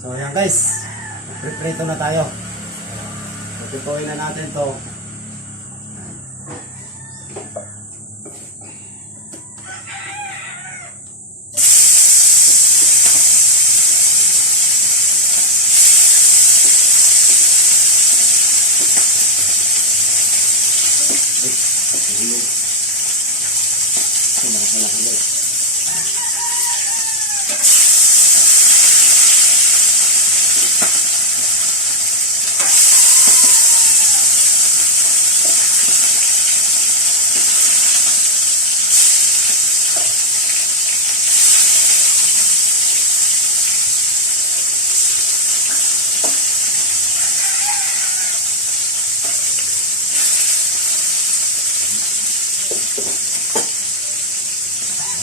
So ayan guys, prito na tayo. Tutuin na natin to.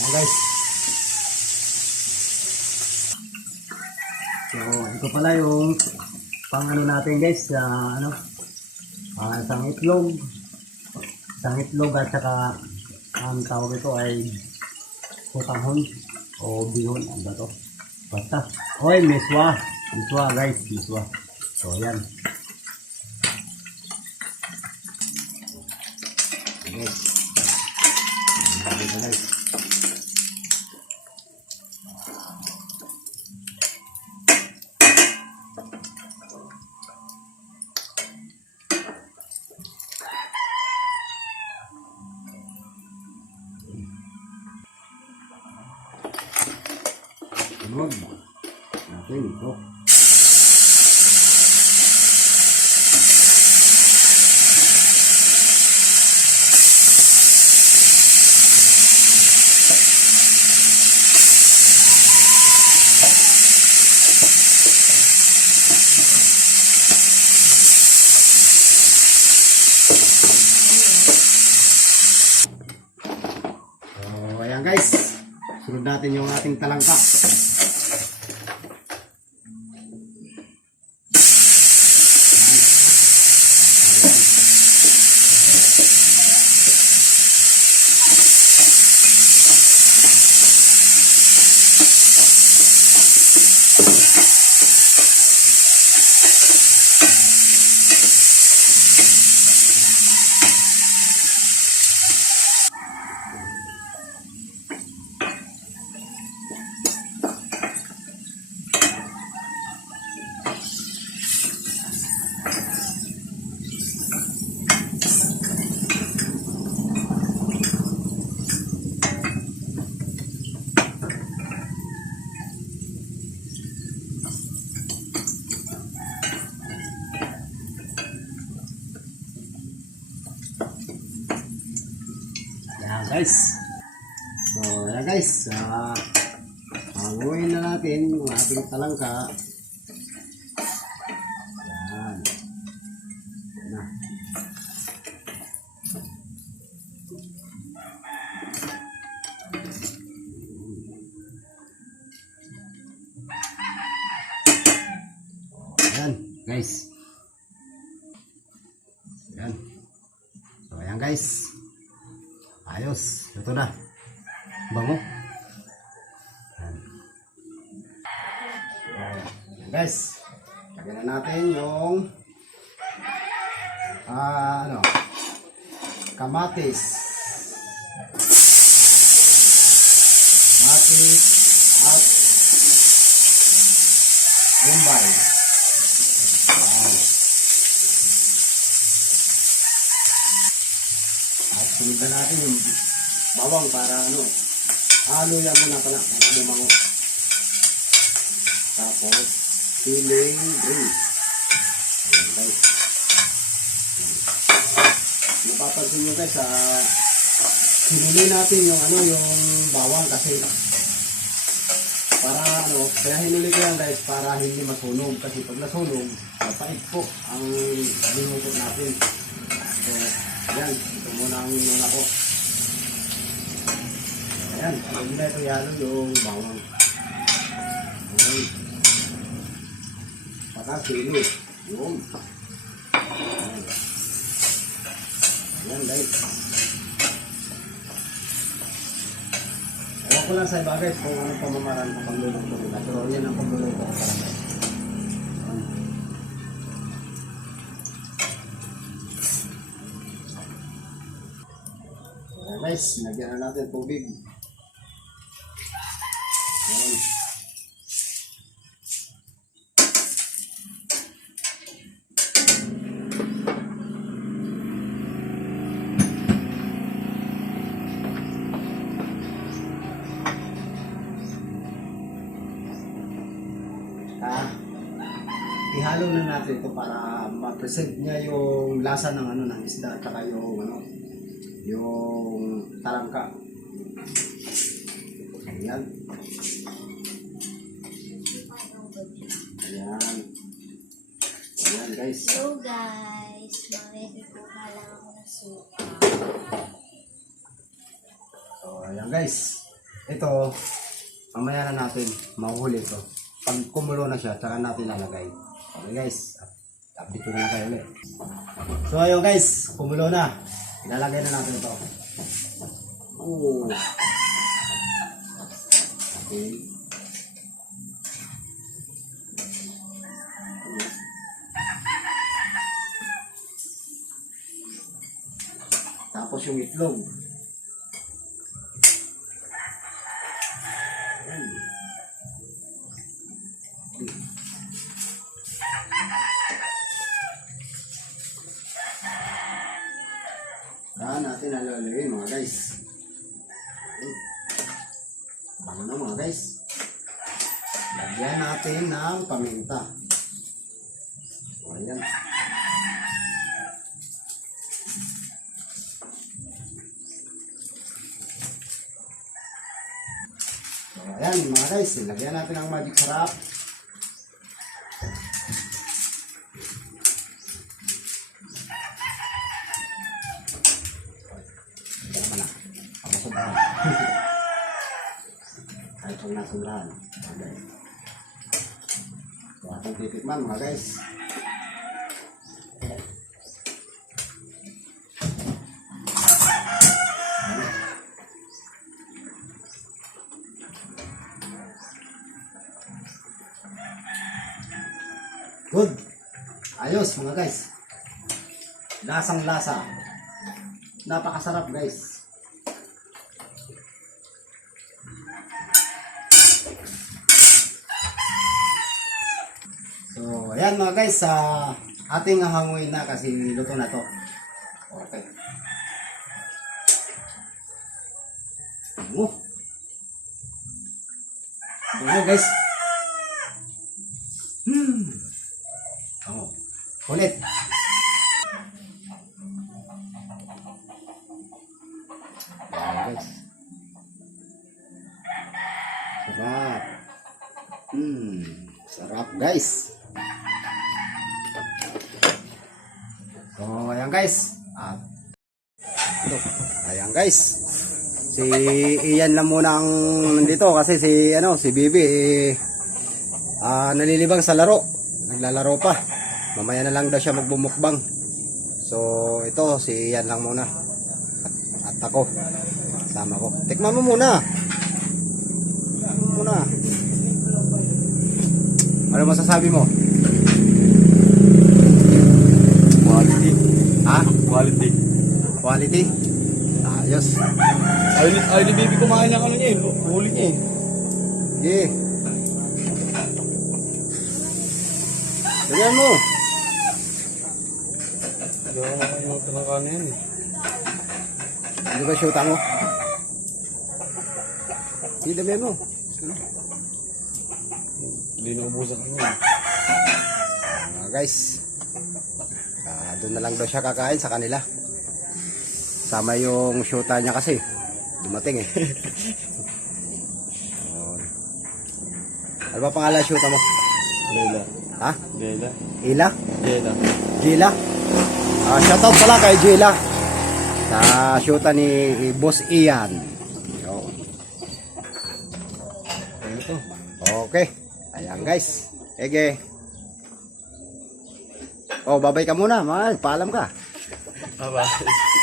Guys, so ito pala yung pang ano natin guys, isang itlog at saka ang tawag ito ay putahon o bihon, ano ba to? Basta, oy, miswa guys, miswa. So yan guys, guys. Sunod natin ito. So ayan guys, sunod natin yung ating talangka. Guys, so ayan guys, hanguin na natin yung ating talangka. Ayan na. Ayan guys, ayan. So ayan guys, ayos, ito na. Bango. Guys, lagyan na natin yung kamatis. Kamatis at bombay. Wow. At sunod na natin yung bawang para halo yan muna pala para bumango. Tapos siling grease. Ayan guys, napapansin nyo guys, hinuli natin yung yung bawang kasi para kaya hinuli ko yan guys para hindi masunog, kasi pag nasunog mapait po ang linutot natin. So ayan, ito muna ang inuna ko. Ayan, hindi na ito yalo yung bawang. Okay. Pakasili. Yung. Ayan guys. Ewan ko lang sa iba guys kung anong pamamaraan ko pagluluto nila. Pero yan ang pagluluto ko para guys. guys, lagyan na natin tubig. Ayan. Ihalo na natin ito para ma-present niya yung lasa ng ano ng isda at saka yung ano yung talangka. Ayan. Ayan. Ayan guys. So guys, mag-ready po ka lang ako ng suka. So ayan guys. Ito, mamaya na natin mahuhuli ito. Pag kumulo na siya, tsaka natin lalagay. Okay guys, update ko na lang kayo ulit. So ayun guys, kumulo na. Ilalagay na natin ito. Oh. Okay. Tapos yung itlog. Saan natin nalalagay mga guys. Bango na mga guys. Lagyan natin ng paminta. O ayan. So ayan mga guys. Lagyan natin ng magic sarap. Kahit pag nasurahan. Okay. So, atong titikman mga guys. Good. Ayos mga guys. Lasang lasa. Napakasarap guys. So, ayan mga guys, ating hanguin na kasi luto na to. Okay. Bango. Bango guys. Bango. Ulit. Bango guys. Sarap. Sarap guys. So, ayan guys. Ito. Ayan guys. Si Ian lang muna ang nandito kasi si Bibi nalilibang sa laro. Naglalaro pa. Mamaya na lang daw siya magbumukbang. So, ito si Ian lang muna. At ako. Sama ko. Tikman mo muna. Ano masasabi mo? Quality. Ha? Quality. Quality? Ayos. Ayaw ni baby kumain ng ano niya eh. Huli niya eh. Sige. Lagyan mo. Hindi ako makain ng tinakana yan eh. Ano ba shoota mo? Sige, damihan mo. Hindi naubusan kanya eh. Guys. Doon na lang daw siya kakain sa kanila. Sama yung shoota niya kasi. Dumating eh. Ano ba pangalan shoota mo? Lela. Ha? Lela. Ila? Lela. Gila? Shoutout pala kay Gila. Sa shoota ni Boss Ian. Yo. Ito. Okay. Ayan guys. Ege. Oh, babay ka muna. Paalam ka. Bye-bye.